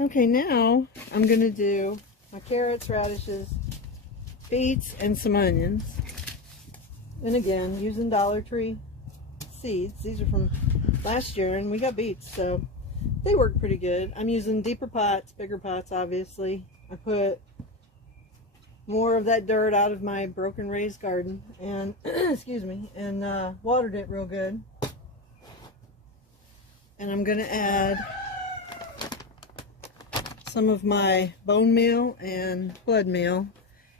Okay, now I'm going to do my carrots, radishes, beets, and some onions. And again, using Dollar Tree seeds. These are from last year, and we got beets, so they work pretty good. I'm using deeper pots, bigger pots, obviously. I put more of that dirt out of my broken raised garden, and excuse me, and watered it real good. And I'm going to add some of my bone meal and blood meal.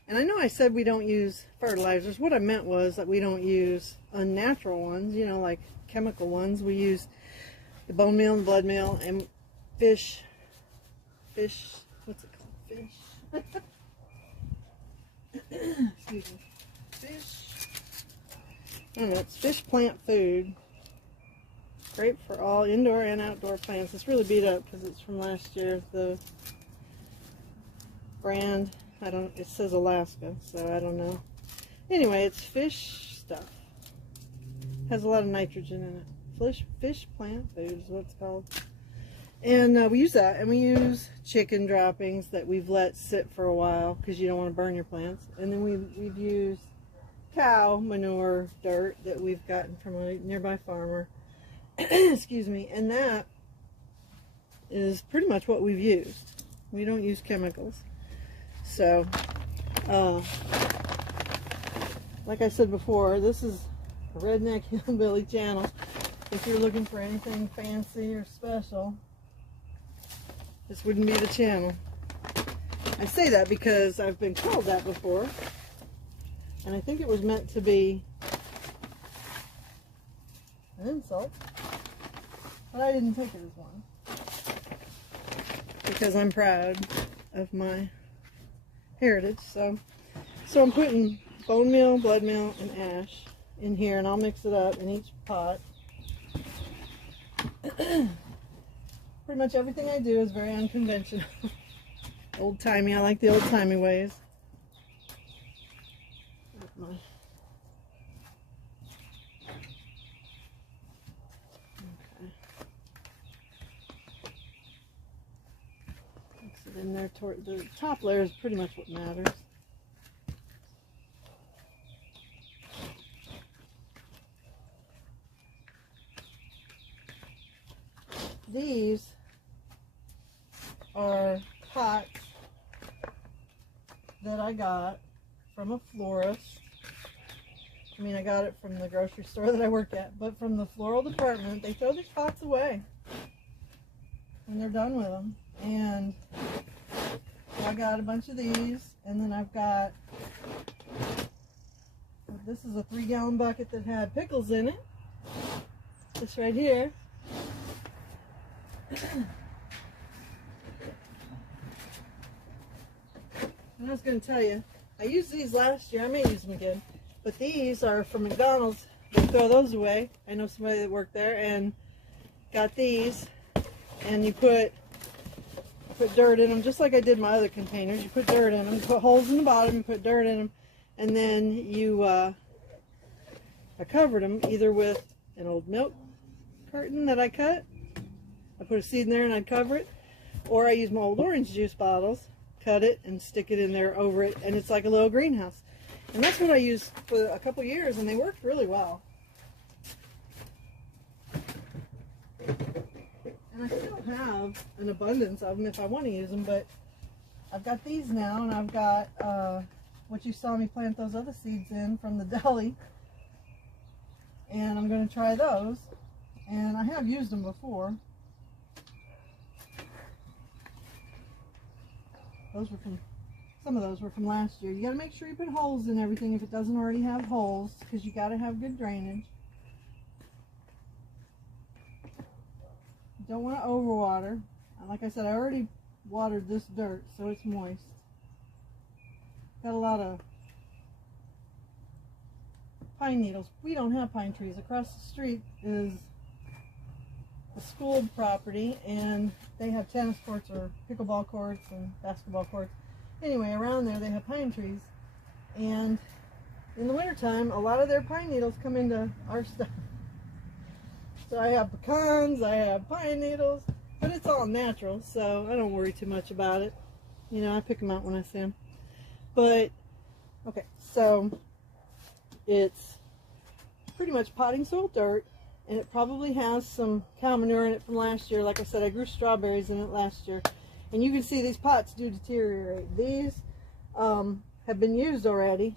And I know I said we don't use fertilizers. What I meant was that we don't use unnatural ones, you know, like chemical ones. We use the bone meal and blood meal and fish, what's it called? Fish. Excuse me. Fish. I don't know, it's fish plant food. Great for all indoor and outdoor plants. It's really beat up because it's from last year. The brand, it says Alaska, so I don't know. Anyway, it's fish stuff. Has a lot of nitrogen in it. Fish plant food is what it's called. And we use that, and we use chicken droppings that we've let sit for a while because you don't want to burn your plants. And then we've used cow manure dirt that we've gotten from a nearby farmer. Excuse me. And that is pretty much what we've used. We don't use chemicals. So, like I said before, this is a Redneck Hillbilly channel. If you're looking for anything fancy or special, this wouldn't be the channel. I say that because I've been called that before, and I think it was meant to be an insult, but I didn't take it as one because I'm proud of my heritage. So I'm putting bone meal, blood meal, and ash in here, and I'll mix it up in each pot. Pretty much everything I do is very unconventional. Old-timey. I like the old-timey ways. Okay. Mix it in there. The top layer is pretty much what matters. These are pots that I got from a florist. I mean, I got it from the grocery store that I work at, but from the floral department. They throw these pots away when they're done with them. And so I got a bunch of these, and then I've got, this is a 3-gallon bucket that had pickles in it. This right here. And I was going to tell you, I used these last year. I may use them again. But these are from McDonald's. They throw those away. I know somebody that worked there and got these. And you put dirt in them, just like I did my other containers. You put dirt in them, you put holes in the bottom, you put dirt in them, and then you, I covered them either with an old milk carton that I cut. I put a seed in there and I'd cover it, or I use my old orange juice bottles, cut it and stick it in there over it, and it's like a little greenhouse. And that's what I used for a couple years, and they worked really well. And I still have an abundance of them if I want to use them, but I've got these now, and I've got what you saw me plant those other seeds in from the deli, and I'm going to try those. And I have used them before. Some of those were from last year. You got to make sure you put holes in everything if it doesn't already have holes, because you got to have good drainage. You don't want to overwater. Like I said, I already watered this dirt, so it's moist. Got a lot of pine needles. We don't have pine trees. Across the street is a school property, and they have tennis courts or pickleball courts and basketball courts. Anyway, around there they have pine trees, and in the wintertime a lot of their pine needles come into our stuff. So I have pecans, I have pine needles, But it's all natural, so I don't worry too much about it. You know, I pick them out when I see them. But, okay, so it's pretty much potting soil dirt, and it probably has some cow manure in it from last year. Like I said, I grew strawberries in it last year. And you can see these pots do deteriorate. These have been used already.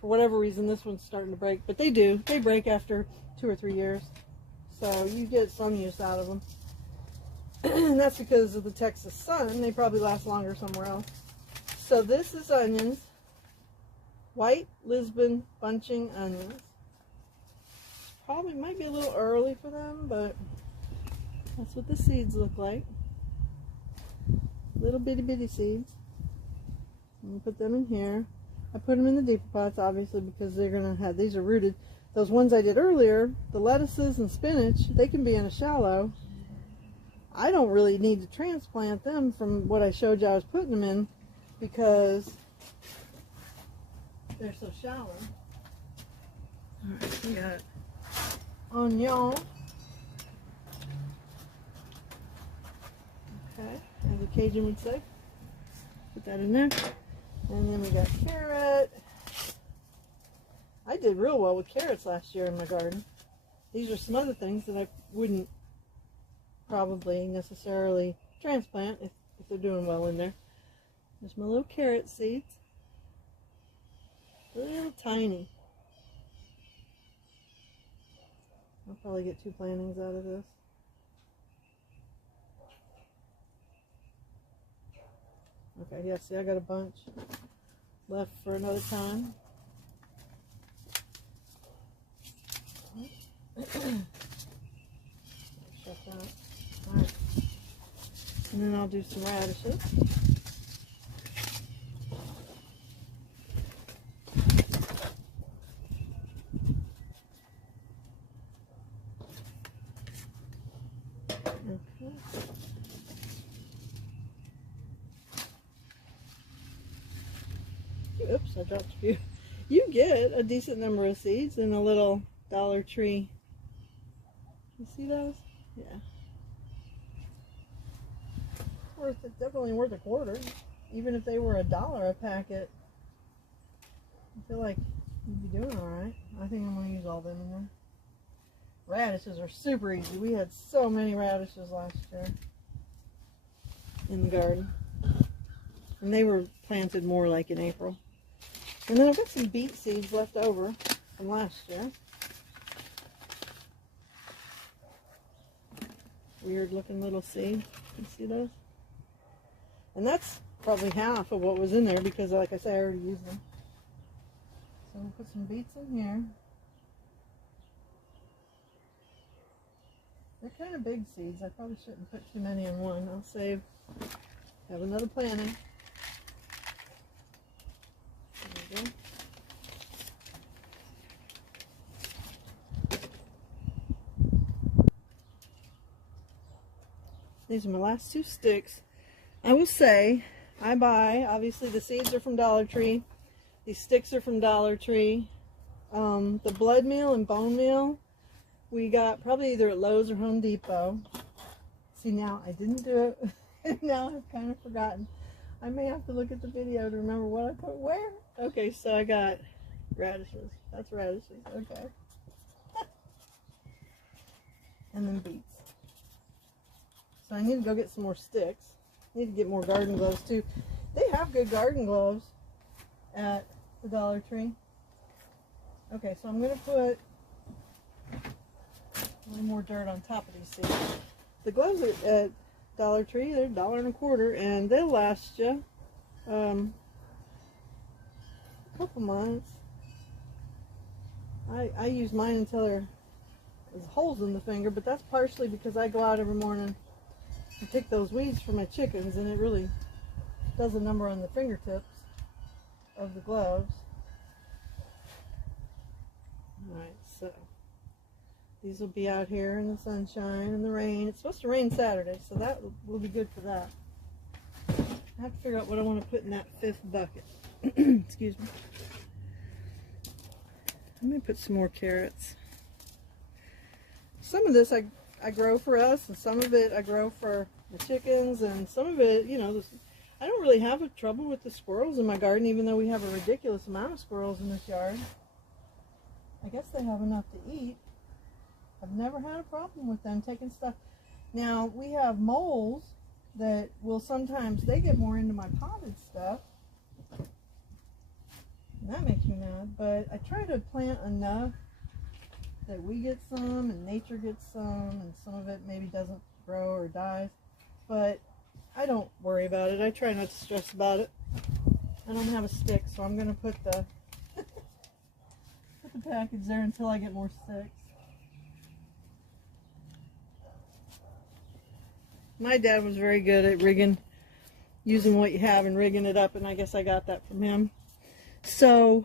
For whatever reason, this one's starting to break. But they do. They break after 2 or 3 years. So you get some use out of them. And that's because of the Texas sun. They probably last longer somewhere else. So this is onions. White Lisbon bunching onions. Probably might be a little early for them, but that's what the seeds look like. Little bitty bitty seeds. And put them in here. I put them in the deeper pots, obviously, because they're gonna have, these are rooted. Those ones I did earlier, the lettuces and spinach, they can be in a shallow. I don't really need to transplant them from what I showed you I was putting them in, because they're so shallow. Alright, we got onion. Okay, as a Cajun would say. Put that in there. And then we got carrot. I did real well with carrots last year in my garden. These are some other things that I wouldn't probably necessarily transplant if they're doing well in there. There's my little carrot seeds. Little tiny. I'll probably get 2 plantings out of this. Okay, yeah, see, I got a bunch left for another time. Shut that. Alright. And then I'll do some radishes. Okay. Oops, I dropped a few. You get a decent number of seeds in a little Dollar Tree. You see those? Yeah. It's definitely worth a quarter. Even if they were $1 a packet. I feel like you'd be doing alright. I think I'm going to use all them in there. Radishes are super easy. We had so many radishes last year in the garden. And they were planted more like in April. And then I've got some beet seeds left over from last year. Weird looking little seed. You see those? And that's probably half of what was in there because, like I said, I already used them. So we'll put some beets in here. They're kind of big seeds. I probably shouldn't put too many in one. I'll save. Have another planting. There we go. These are my last 2 sticks. I will say, I buy, obviously the seeds are from Dollar Tree. These sticks are from Dollar Tree. The blood meal and bone meal, we got probably either at Lowe's or Home Depot. See, now I didn't do it, and now I've kind of forgotten. I may have to look at the video to remember what I put where. Okay, so I got radishes. That's radishes, okay. And then beets. So I need to go get some more sticks. I need to get more garden gloves too. They have good garden gloves at the Dollar Tree. Okay, so I'm going to put a little more dirt on top of these seeds. The gloves at Dollar Tree, they're $1.25, and they'll last you a couple months. I use mine until there's holes in the finger, but that's partially because I go out every morning and pick those weeds for my chickens, and it really does a number on the fingertips of the gloves. Alright, so these will be out here in the sunshine and the rain. It's supposed to rain Saturday, so that will be good for that. I have to figure out what I want to put in that 5th bucket. Excuse me. Let me put some more carrots. Some of this I grow for us, and some of it I grow for the chickens, and some of it, you know, I don't really have a trouble with the squirrels in my garden, even though we have a ridiculous amount of squirrels in this yard. I guess they have enough to eat. I've never had a problem with them taking stuff. Now, we have moles that will sometimes, they get more into my potted stuff. And that makes me mad, but I try to plant enough that we get some and nature gets some, and some of it maybe doesn't grow or dies. But I don't worry about it. I try not to stress about it. I don't have a stick, so I'm going to put the put the package there until I get more sticks. My dad was very good at rigging, using what you have and rigging it up, and I guess I got that from him. So,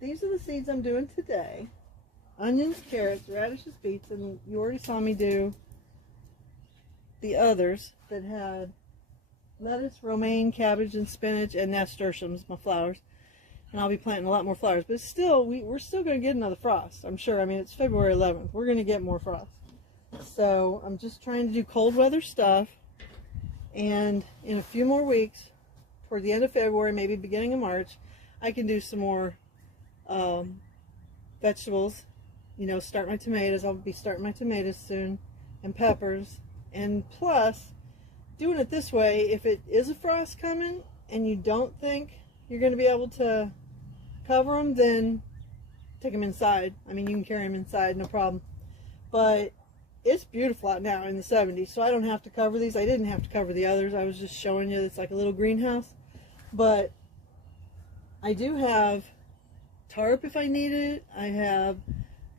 these are the seeds I'm doing today. Onions, carrots, radishes, beets, and you already saw me do the others that had lettuce, romaine, cabbage, and spinach, and nasturtiums, my flowers. And I'll be planting a lot more flowers. But still, we're still going to get another frost, I'm sure. I mean, it's February 11th. We're going to get more frost. So I'm just trying to do cold weather stuff, and in a few more weeks, toward the end of February, maybe beginning of March, I can do some more vegetables. You know, start my tomatoes. I'll be starting my tomatoes soon, and peppers. And plus, doing it this way, if it is a frost coming and you don't think you're going to be able to cover them, then take them inside. I mean, you can carry them inside, no problem. But it's beautiful out now in the 70s, so I don't have to cover these. I didn't have to cover the others. I was just showing you it's like a little greenhouse. But I do have tarp if I need it. I have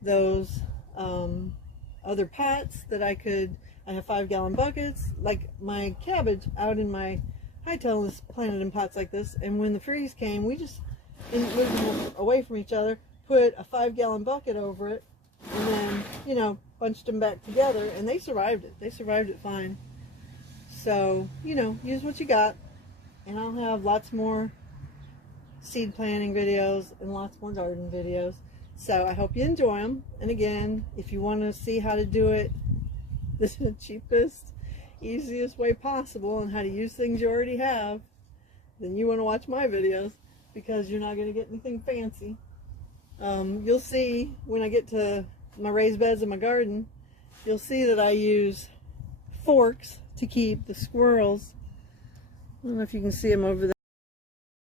those other pots that I have 5-gallon buckets. Like my cabbage out in my hightail is planted in pots like this, and when the freeze came, we just moved them away from each other, put a 5-gallon bucket over it, and then, you know, bunched them back together, and they survived it. They survived it fine. So, you know, use what you got, and I'll have lots more seed planting videos and lots more garden videos. So I hope you enjoy them. And again, if you want to see how to do it the cheapest, easiest way possible, and how to use things you already have, then you want to watch my videos, because you're not going to get anything fancy. You'll see when I get to my raised beds in my garden, you'll see that I use forks to keep the squirrels. I don't know if you can see them over there.